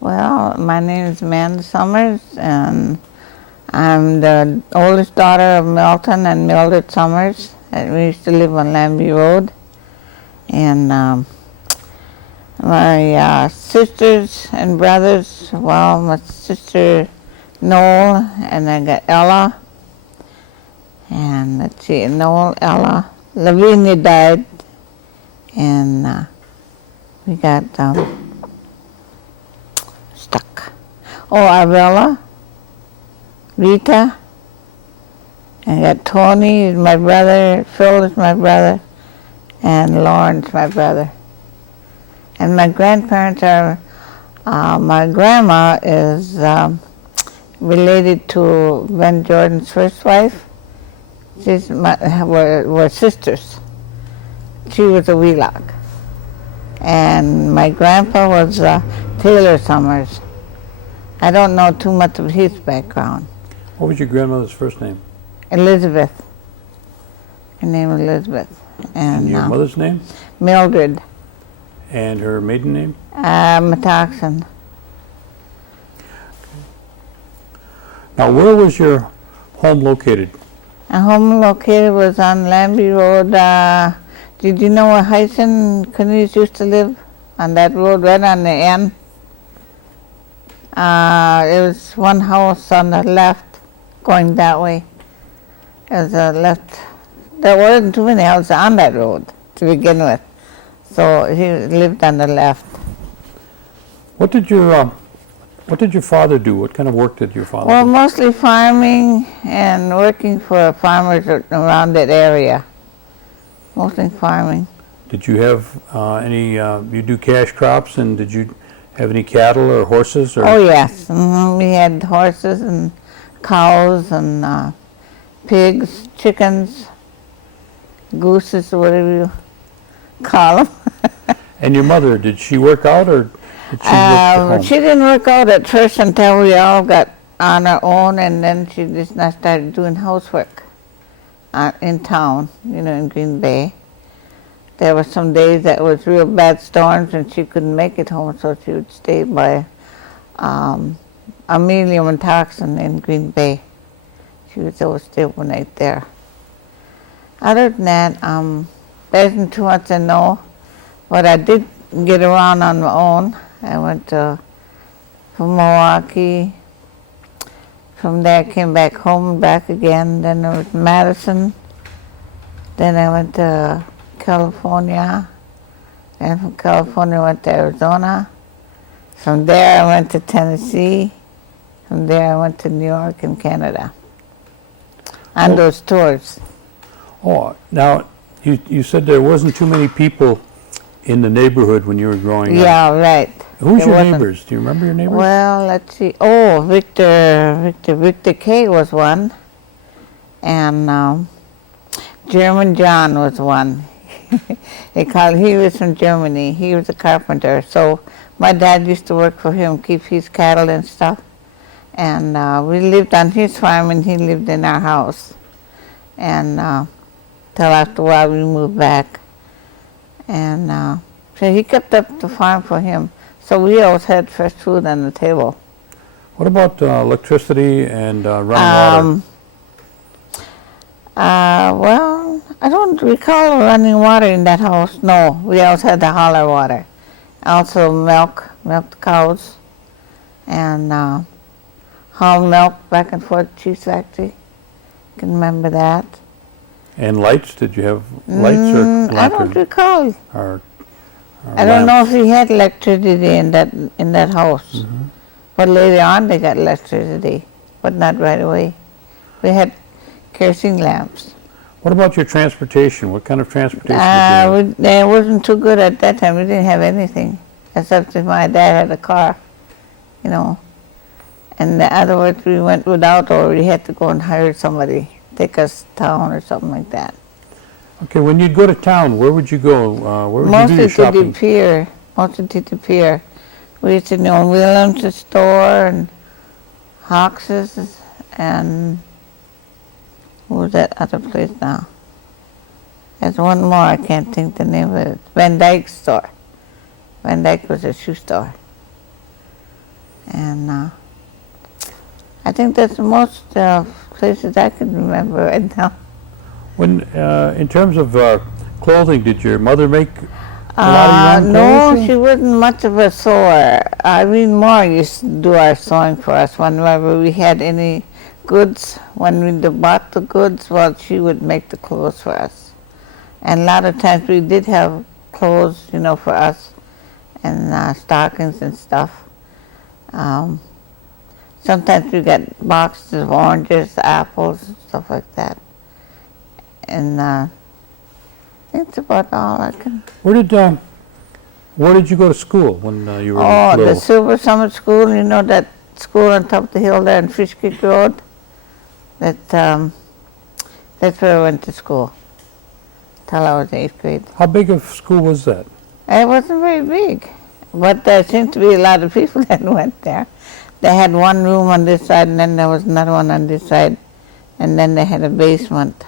Well, my name is Amanda Summers, and I'm the oldest daughter of Milton and Mildred Summers. And we used to live on Lambie Road. And my sisters and brothers, well, my sister Noel, and I got Ella. And let's see, Noel, Ella. Lavinia died, and we got stuck. Oh, Arvella, Rita, and I got Tony is my brother, Phil is my brother, and Lawrence my brother. And my grandparents are, my grandma is related to Ben Jordan's first wife. We're sisters. She was a Wheelock. And my grandpa was Taylor Summers. I don't know too much of his background. What was your grandmother's first name? Elizabeth. Her name is Elizabeth. And your mother's name? Mildred. And her maiden name? Metoxen. Now, where was your home located? Our home located was on Lambie Road. Did you know where Heisen and Cornelius used to live? On that road right on the end. There was one house on the left going that way. There's a left. There wasn't too many houses on that road to begin with. So he lived on the left. What did your father do? What kind of work did your father Well, do? mostly farming and working for farmers around that area. Mostly farming. Did you have you do cash crops, and did you have any cattle or horses? Or? Oh, yes. We had horses and cows and pigs, chickens, gooses, whatever you call them. And your mother, did she work out, or did she work at home? She didn't work out at first until we all got on our own, and then she just started doing housework in town, in Green Bay. There were some days that was real bad storms and she couldn't make it home, so she would stay by Amelia and Toxin in Green Bay. She would always stay overnight there. Other than that, there isn't too much to know, but I did get around on my own. I went to Milwaukee. From there, I came back home and back again. Then there was Madison. Then I went to California. Then from California, I went to Arizona. From there, I went to Tennessee. From there, I went to New York and Canada on those tours. Oh, now, you said there wasn't too many people in the neighborhood when you were growing up. Yeah, right. Who's your neighbors? Do you remember your neighbors? Well, let's see. Oh, Victor K. was one. And German John was one. He was from Germany. He was a carpenter. So my dad used to work for him, keep his cattle and stuff. And we lived on his farm and he lived in our house. And till after a while we moved back. And so he kept up the farm for him. So we always had fresh food on the table. What about electricity and running water? Well, I don't recall running water in that house. No, we always had the holler water. Also milked cows, and hauled milk back and forth to cheese factory. Can remember that. And lights? Did you have lights or lanterns? I don't recall. Or I don't know if we had electricity in that house. Mm-hmm. But later on they got electricity, but not right away. We had kerosene lamps. What about your transportation? What kind of transportation did you have? It wasn't too good at that time. We didn't have anything, except if my dad had a car, And in other words, we went without, or we had to go and hire somebody, take us to town or something like that. Okay, when you'd go to town, where would you go? Where would you do your shopping? Mostly to the pier. We used to know Williams' store and Hawks's and what was that other place now? There's one more, I can't think the name of it. Van Dyke's store. Van Dyke was a shoe store. And I think that's the most places I can remember right now. When, in terms of clothing, did your mother make a lot of your own No, clothes? she wasn't much of a sewer. Irene Moore used to do our sewing for us whenever we had any goods. When we bought the goods, well, she would make the clothes for us. And a lot of times we did have clothes, you know, for us, and stockings and stuff. Sometimes we got boxes of oranges, apples, stuff like that. And that's about all I can. Where did you go to school when you were Oh, the little? Silver Summit School, you know that school on top of the hill there in Fish Creek Road? That's where I went to school till I was 8th grade. How big of school was that? It wasn't very big, but there seemed to be a lot of people that went there. They had one room on this side, and then there was another one on this side, and then they had a basement.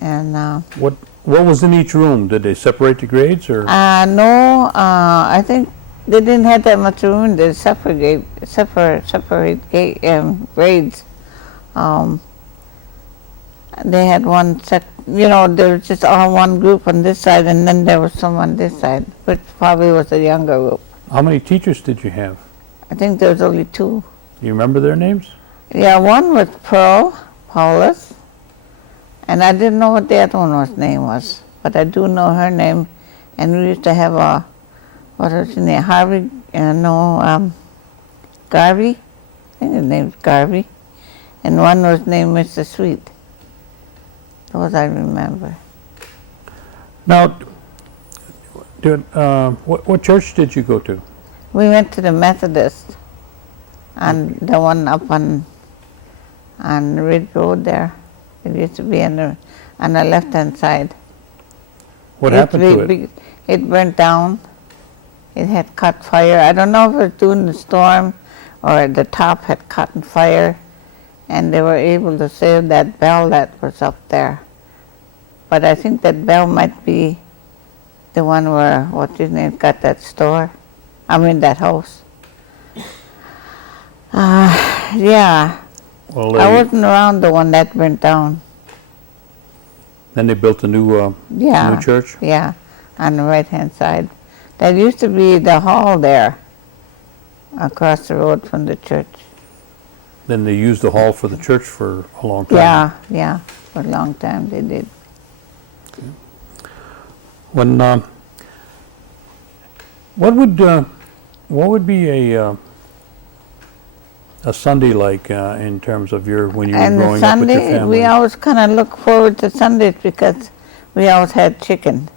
And What was in each room? Did they separate the grades, or? no, I think they didn't have that much room. They separate grades. They had one you know, there was just all one group on this side, and then there was some on this side, which probably was a younger group. How many teachers did you have? I think there was only 2. Do you remember their names? Yeah, one was Pearl Paulus, and I didn't know what the other one's name was, but I do know her name. And we used to have what was his name? Garvey. I think his name's Garvey. And one was named Mr. Sweet. Those I remember. Now, what church did you go to? We went to the Methodist, and the one up on Ridge Road there. It used to be on the left-hand side. What happened to it? It burnt down. It had caught fire. I don't know if it was during the storm or the top had caught on fire, and they were able to save that bell that was up there. But I think that bell might be the one where, what's his name, got that store. I mean, that house. Yeah. Well, I wasn't around the one that burnt down. Then they built a new new church? Yeah, on the right-hand side. That used to be the hall there, across the road from the church. Then they used the hall for the church for a long time? Yeah, for a long time they did. When what would be a Sunday like in terms of when you were And growing up with your Sunday, family? we always kind of look forward to Sundays because we always had chicken.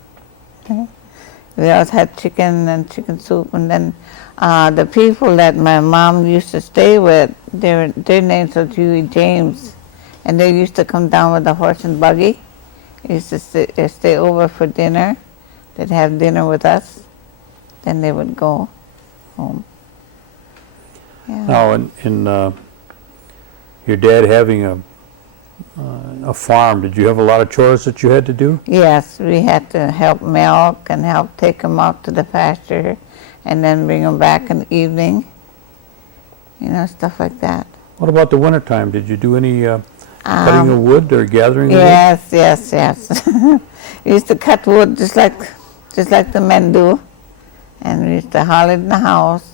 We always had chicken and chicken soup, and then the people that my mom used to stay with, their names were Julie James, and they used to come down with a horse and buggy. They used to stay over for dinner. They'd have dinner with us, then they would go home. Yeah. Now, in your dad having a farm, did you have a lot of chores that you had to do? Yes, we had to help milk and help take them out to the pasture and then bring them back in the evening, you know, stuff like that. What about the wintertime? Did you do any cutting of wood or gathering of wood? Yes. We used to cut wood just like the men do, and we used to haul it in the house,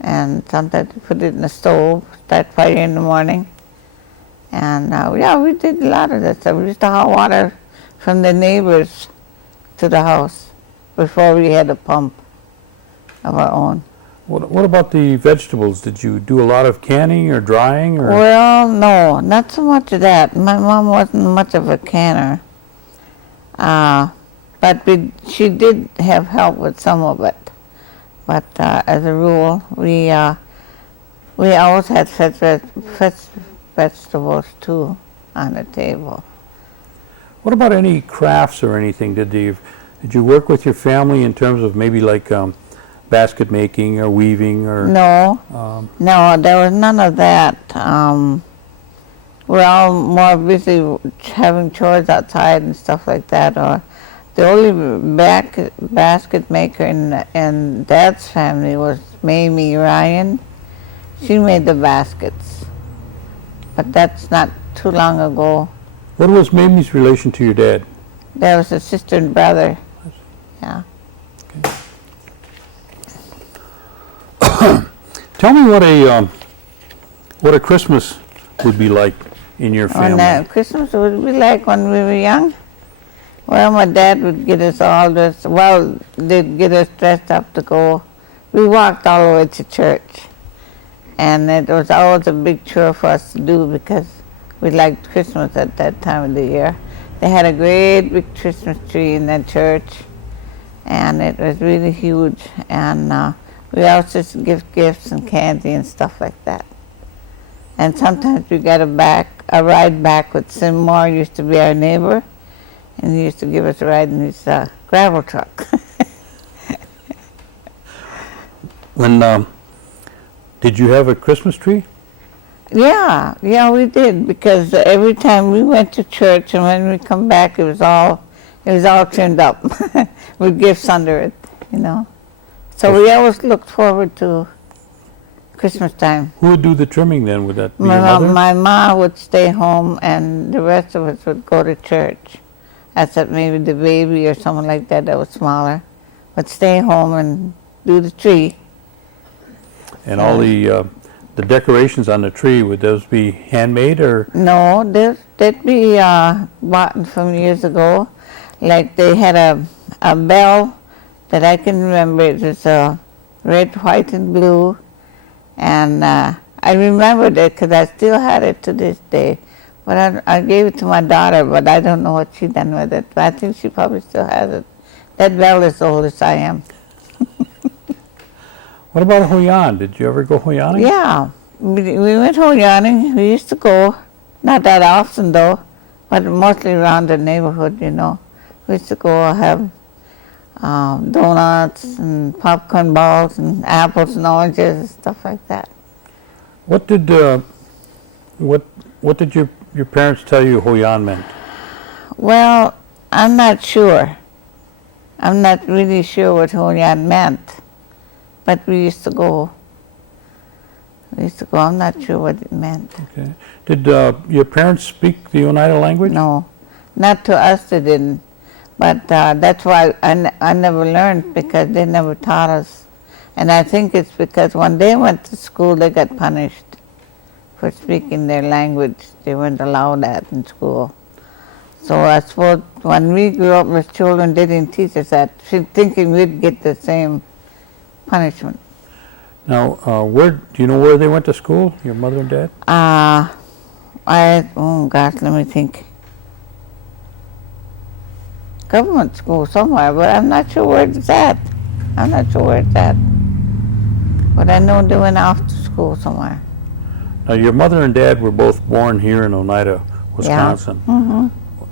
and sometimes we put it in the stove, start fire in the morning. And we did a lot of that stuff. We used to haul water from the neighbors to the house before we had a pump of our own. What about the vegetables? Did you do a lot of canning or drying? Or? Well, no, not so much of that. My mom wasn't much of a canner. But she did have help with some of it. But as a rule, we always had fresh vegetables too on the table. What about any crafts or anything? Did you work with your family in terms of maybe like basket making or weaving or? No, there was none of that. We're all more busy having chores outside and stuff like that. Or the only basket maker in Dad's family was Mamie Ryan. She made the baskets. But that's not too long ago. What was Mamie's relation to your dad? There was a sister and brother. Yeah. Tell me what a Christmas would be like in your family. When Christmas would be like when we were young. Well, my dad would get us all dressed. Well, they'd get us dressed up to go. We walked all the way to church. And it was always a big chore for us to do because we liked Christmas at that time of the year. They had a great big Christmas tree in that church, and it was really huge. And we also used to give gifts and candy and stuff like that. And sometimes we got a ride back with Sim Moore, used to be our neighbor, and he used to give us a ride in his gravel truck. Did you have a Christmas tree? Yeah, we did, because every time we went to church and when we come back, it was all trimmed up with gifts under it, you know. So we always looked forward to Christmas time. Who would do the trimming then? Would that be your mother? My mom would stay home and the rest of us would go to church. Except maybe the baby or someone like that was smaller, would stay home and do the tree. And all the decorations on the tree, would those be handmade or? No, they'd be bought from years ago. Like they had a bell that I can remember. It was red, white, and blue. And I remembered it because I still had it to this day. But I gave it to my daughter, but I don't know what she done with it. But I think she probably still has it. That bell is as old as I am. What about Hoyan? Did you ever go Hoyaning? Yeah, we went Hoyaning. We used to go, not that often though, but mostly around the neighborhood, you know. We used to go have donuts and popcorn balls and apples and oranges and stuff like that. What did your parents tell you Hoyan meant? Well, I'm not sure. I'm not really sure what Hoyan meant, but we used to go. I'm not sure what it meant. Okay. Did your parents speak the Oneida language? No, not to us they didn't. But that's why I never learned, because they never taught us. And I think it's because when they went to school, they got punished for speaking their language. They weren't allowed that in school. So I suppose when we grew up as children, they didn't teach us that, thinking we'd get the same punishment. Now, do you know where they went to school, your mother and dad? Oh gosh, let me think. Government school somewhere, but I'm not sure where it's at. But I know they went off to school somewhere. Now, your mother and dad were both born here in Oneida, Wisconsin. Yeah. Mm-hmm.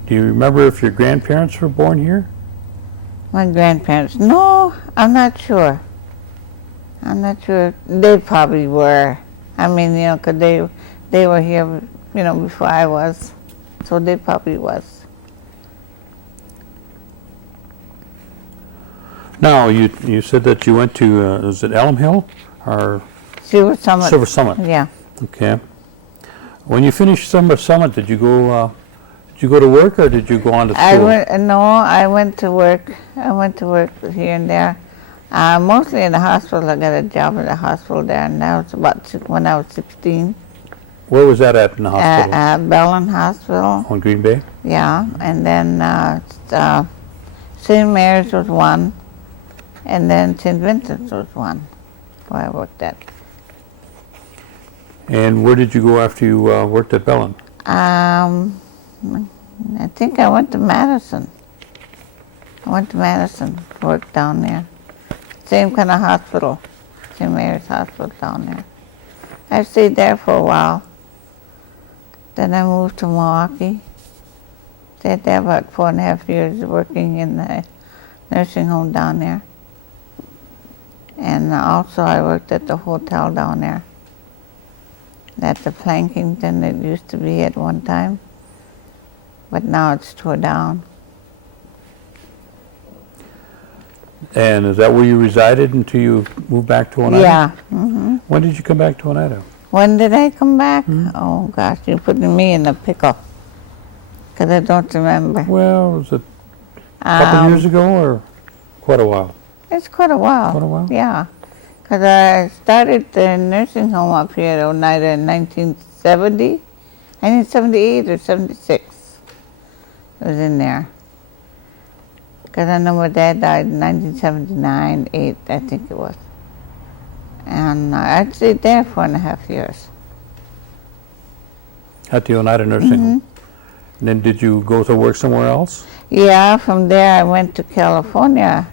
Do you remember if your grandparents were born here? My grandparents? No, I'm not sure. They probably were. I mean, you know, 'cause they were here, you know, before I was. So they probably was. Now, you said that you went to, is it Elm Hill or? Silver Summit. Silver Summit. Yeah. Okay. When you finished Silver Summit, did you go to work or did you go on to school? I went to work. I went to work here and there. Mostly in the hospital. I got a job in the hospital there, and that was about when I was 16. Where was that at in the hospital? At Bellin Hospital. On Green Bay? Yeah, and then St. Mary's was one, and then St. Vincent's was one, where I worked at. And where did you go after you worked at Bellin? I think I went to Madison. Worked down there. Same kind of hospital, St. Mary's Hospital down there. I stayed there for a while. Then I moved to Milwaukee. Stayed there about 4.5 years working in the nursing home down there. And also I worked at the hotel down there. That's the Plankington it used to be at one time, but now it's tore down. And is that where you resided until you moved back to Oneida? Yeah. When did you come back to Oneida? When did I come back? Oh gosh, you're putting me in a pickle. Because I don't remember. Well, was it a couple years ago or quite a while? It's quite a while. Quite a while? Yeah. Because I started the nursing home up here at Oneida in 1970. 1978 or 76. It was in there. Because I know my dad died in 1979, 8, I think it was. And I stayed there 4.5 years. At the Oneida Nursing Home. And then did you go to work somewhere else? Yeah, from there I went to California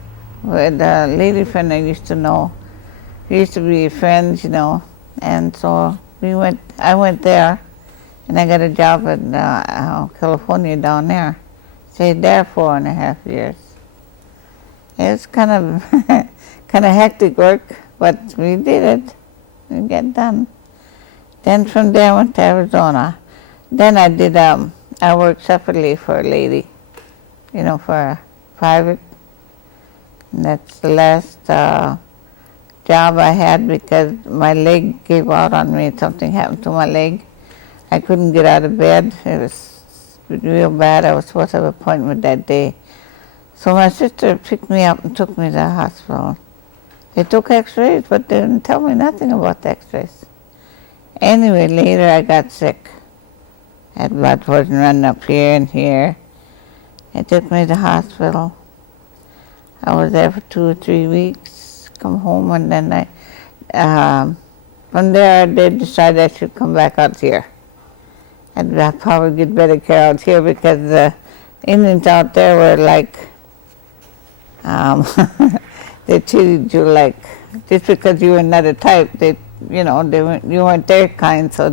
with a lady friend I used to know. We used to be friends, you know, and so I went there, and I got a job in California down there. Stayed there 4.5 years. It's kind of hectic work, but we did it. We got done. Then from there I went to Arizona. Then I worked separately for a lady, you know, for a private. And that's the last job I had because my leg gave out on me. Something happened to my leg. I couldn't get out of bed. It was real bad. I was supposed to have an appointment that day. So my sister picked me up and took me to the hospital. They took x-rays, but they didn't tell me nothing about the x-rays. Anyway, later I got sick. I had blood poison running up here and here. They took me to the hospital. I was there for 2 or 3 weeks, come home, and then from there they decided I should come back out here. I'd probably get better care out here because the Indians out there were like, they treated you like, just because you were another type, you weren't their kind, so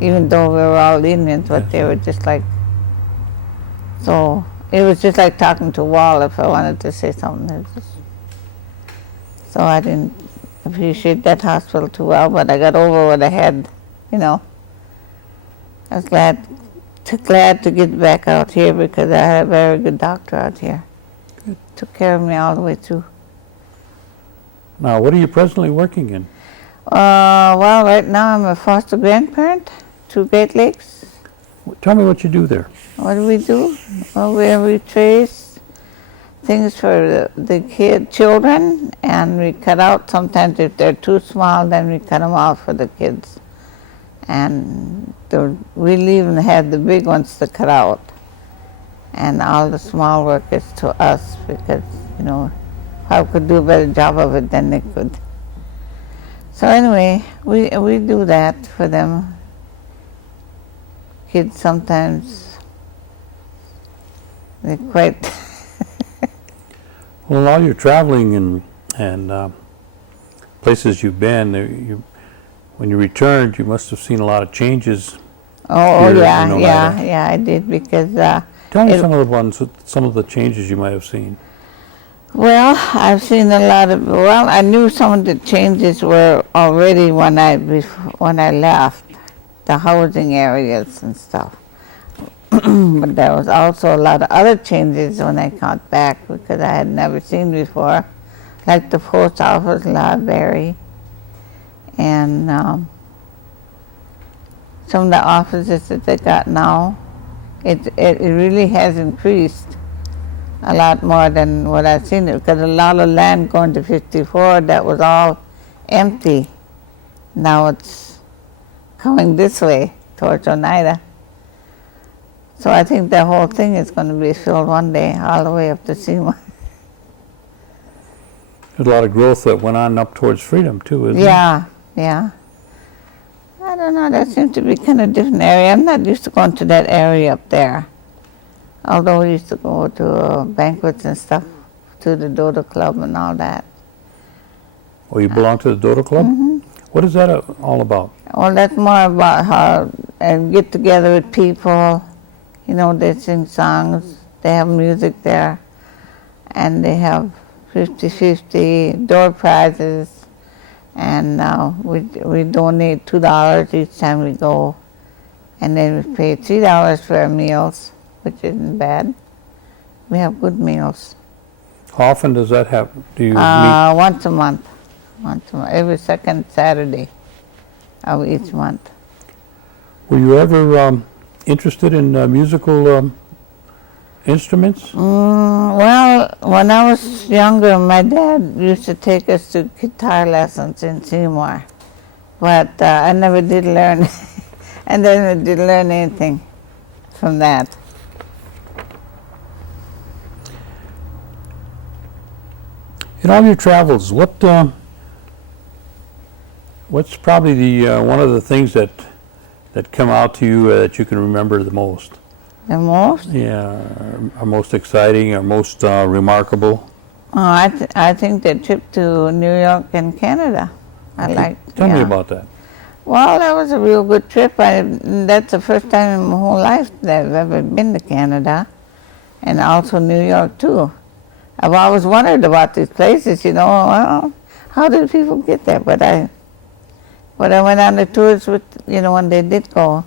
even though we were all Indians, but they were just like, so it was just like talking to a wall if I wanted to say something. So I didn't appreciate that hospital too well, but I got over what I had, you know. I was glad to get back out here because I had a very good doctor out here. Good. Took care of me all the way through. Now, what are you presently working in? Well, right now I'm a foster grandparent to Great Lakes. Tell me what you do there. What do we do? Well, we trace things for the children, and we cut out sometimes if they're too small, then we cut them out for the kids. And we even have the big ones to cut out. And all the small work is to us because, you know, I could do a better job of it than they could. So anyway, we do that for them. Kids sometimes, they're quite... Well, while you're traveling and places you've been, when you returned, you must have seen a lot of changes. Oh yeah, I did because... Tell me some of the changes you might have seen. Well, I've seen a lot of... Well, I knew some of the changes were already when I left, the housing areas and stuff. But there was also a lot of other changes when I got back because I had never seen before, like the post office, library, and some of the offices that they got now. It really has increased a lot more than what I've seen it, because a lot of land going to 54 that was all empty. Now it's coming this way towards Oneida. So I think the whole thing is going to be filled one day all the way up to Seymour. There's a lot of growth that went on up towards Freedom too, isn't there? Yeah. I don't know, that seems to be kind of different area. I'm not used to going to that area up there. Although we used to go to banquets and stuff, to the Dodo Club and all that. Oh, you belong to the Dodo Club? Mm-hmm. What is that all about? Well, that's more about how and get together with people. You know, they sing songs, they have music there, and they have 50-50 door prizes, and we donate $2 each time we go, and then we pay $3 for our meals, which isn't bad. We have good meals. How often does that happen? Do you meet? Once a month. Once a month. Every second Saturday of each month. Were you ever interested in musical instruments? Well, when I was younger, my dad used to take us to guitar lessons in Seymour, but I never did learn. I never did learn anything from that. In all your travels, what's probably the one of the things that come out to you that you can remember the most? The most? Yeah, or most exciting, or most remarkable? Oh, I think the trip to New York and Canada. I liked. Tell me about that. Well, that was a real good trip. That's the first time in my whole life that I've ever been to Canada, and also New York too. I've always wondered about these places, well, how did people get there? But I went on the tours with, when they did go,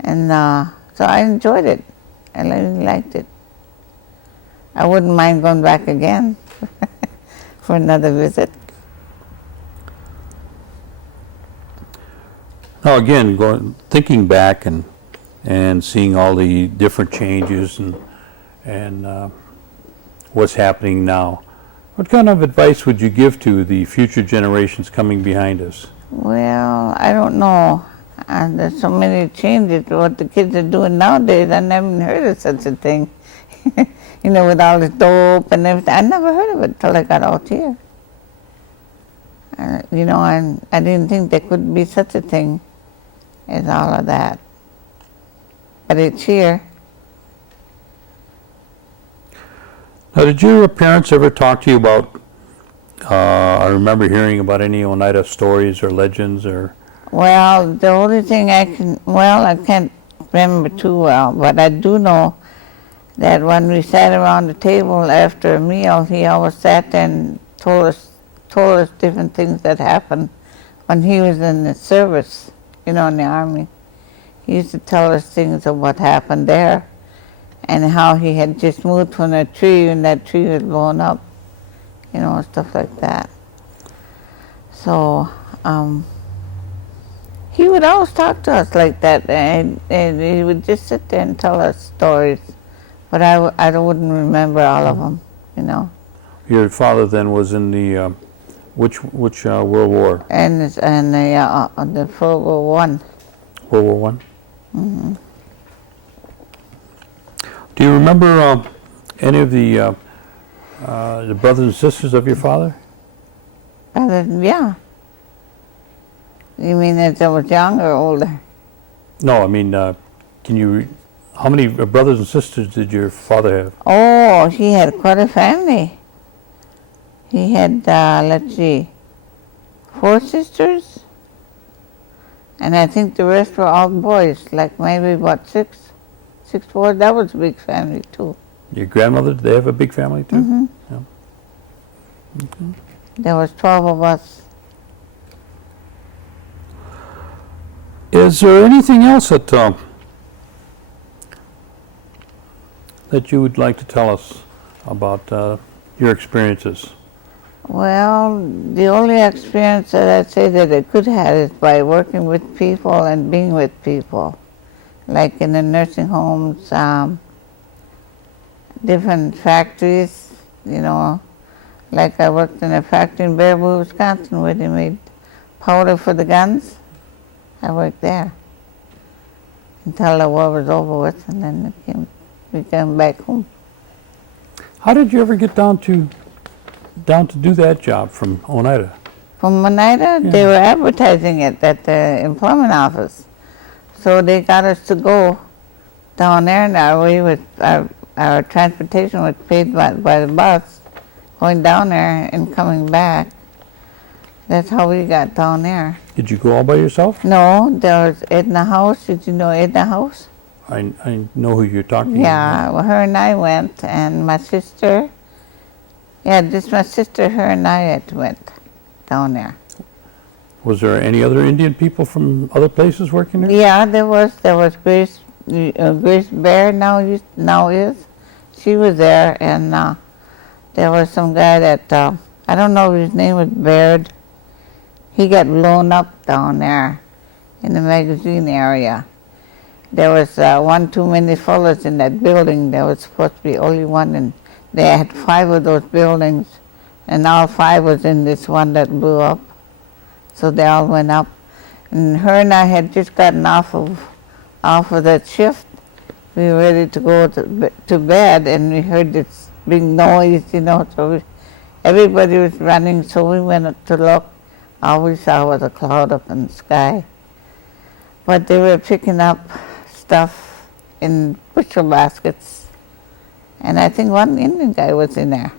and so I enjoyed it. I really liked it. I wouldn't mind going back again for another visit. Now again, thinking back and seeing all the different changes and what's happening now, what kind of advice would you give to the future generations coming behind us? Well, I don't know. There's so many changes. What the kids are doing nowadays, I never even heard of such a thing. With all this dope and everything. I never heard of it till I got out here. And I didn't think there could be such a thing as all of that. But it's here. Now, did your parents ever talk to you about, I remember hearing about any Oneida stories or legends or? Well, the only thing I can't remember too well, but I do know that when we sat around the table after a meal, he always sat there and told us different things that happened when he was in the service, in the Army. He used to tell us things of what happened there and how he had just moved from a tree and that tree was blown up, stuff like that. So he would always talk to us like that, and he would just sit there and tell us stories, but I wouldn't remember all of them, Your father then was in the which World War? And the World War One. World War One. Mm-hmm. Do you remember any of the brothers and sisters of your father? Yeah. You mean as I was young or older? No, I mean, how many brothers and sisters did your father have? Oh, he had quite a family. He had, let's see, 4 sisters, and I think the rest were all boys, like maybe about 6 boys. That was a big family too. Your grandmother, did they have a big family too? Mm-hmm. Yeah. Mm-hmm. There was 12 of us. Is there anything else that you would like to tell us about your experiences? Well, the only experience that I'd say that I could have is by working with people and being with people, like in the nursing homes, different factories, like I worked in a factory in Baraboo, Wisconsin, where they made powder for the guns. I worked there until the war was over with, and then we came back home. How did you ever get down to do that job from Oneida? From Oneida, Yeah. they were advertising it at the employment office. So they got us to go down there, and our transportation was paid by the bus, going down there and coming back. That's how we got down there. Did you go all by yourself? No, there was Edna House. Did you know Edna House? I know who you're talking about. Yeah, well, her and I went, and my sister. Yeah, just my sister, her and I went down there. Was there any other Indian people from other places working there? Yeah, there was Grace Bear now is. She was there, and There was some guy that, I don't know if his name was Baird. He got blown up down there in the magazine area. There was one too many fellows in that building. There was supposed to be only one, and they had 5 of those buildings, and all 5 was in this one that blew up. So they all went up. And her and I had just gotten off of that shift. We were ready to go to bed, and we heard this big noise, so everybody was running, so we went up to look. All we saw was a cloud up in the sky. But they were picking up stuff in bushel baskets, and I think one Indian guy was in there.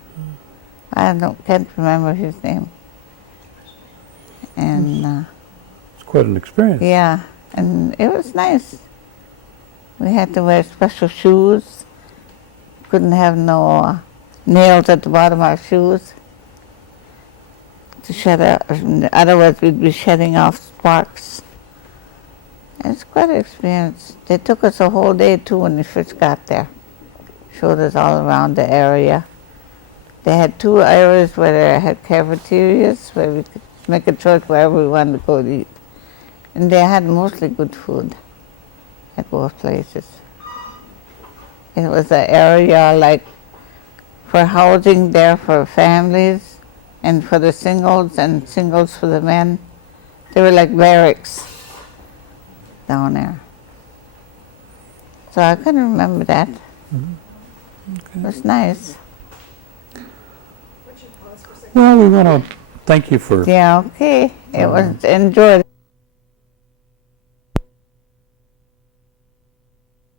Can't remember his name. And It's quite an experience. yeah, and it was nice. We had to wear special shoes. Couldn't have no nails at the bottom of our shoes to shut up. Otherwise, we'd be shutting off sparks. It's quite an experience. They took us a whole day too when we first got there. Showed us all around the area. They had 2 areas where they had cafeterias where we could make a choice wherever we wanted to go to eat. And they had mostly good food at both places. It was an area like for housing there for families and for the singles and singles for the men. They were like barracks down there. So I couldn't remember that. Okay. It was nice. Well, we want to thank you for Yeah, okay. It was enjoyed.